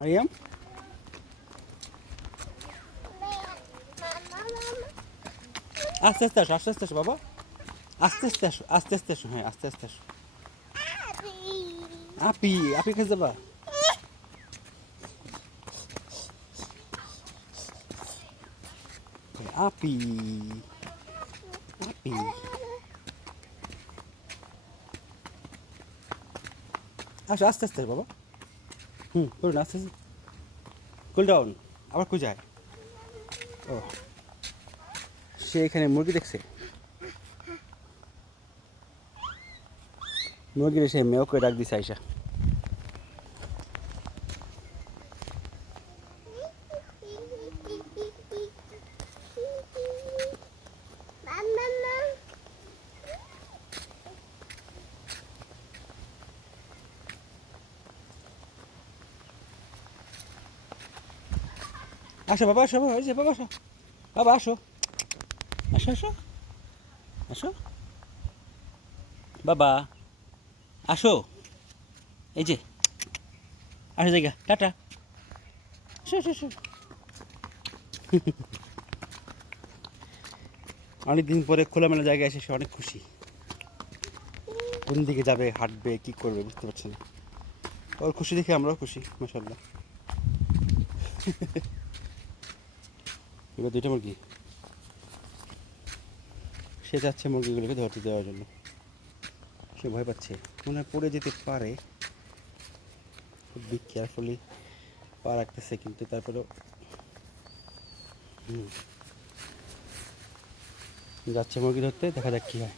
মারিয়াম, আস্তে আস্তে আসো, আস্তে আস্তে আসো বাবা, আস্তে আস্তে আসো, আস্তে আস্তে আসো, হ্যাঁ আস্তে আস্তে আসো। আপি, আপি কাছে যাবা? আপি, আপি, আসো আস্তে আস্তে বাবা। করুন আস্তে আস্তে, কুল ডাউন। আবার কই যায়? ও, সে এখানে মুরগি দেখছে, মুরগির সে মেয় করে ডাক দিছে আইসা। আসো বাবা, আসো বাবা, এই যে বাবা আসো, বাবা আসো, আসো আসো, আসো বাবা, আসো, এই যে আসো, জায়গা টাটা, আসো আসো আসো। অনেকদিন পরে খোলামেলা জায়গায় এসে সে অনেক খুশি। কোন দিকে যাবে, হাঁটবে, কি করবে বুঝতে পারছি না। ওর খুশি দেখে আমরাও খুশি, মাশাআল্লাহ। এবার দুইটা মুরগি, সে যাচ্ছে মুরগিগুলোকে ধরতে দেওয়ার জন্য। সে ভয় পাচ্ছে, মনে হয় পড়ে যেতে পারে। খুব বি কেয়ারফুলি পা রাখতেছে, কিন্তু তারপরেও যাচ্ছে মুরগি ধরতে, দেখা যাক কী হয়।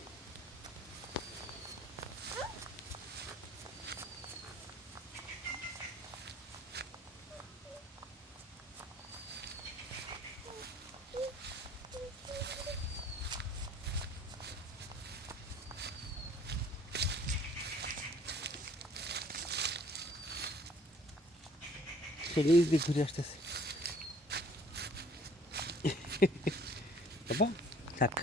সে নিজ দিক ঘুরে আসতেছে। বাবা থাক।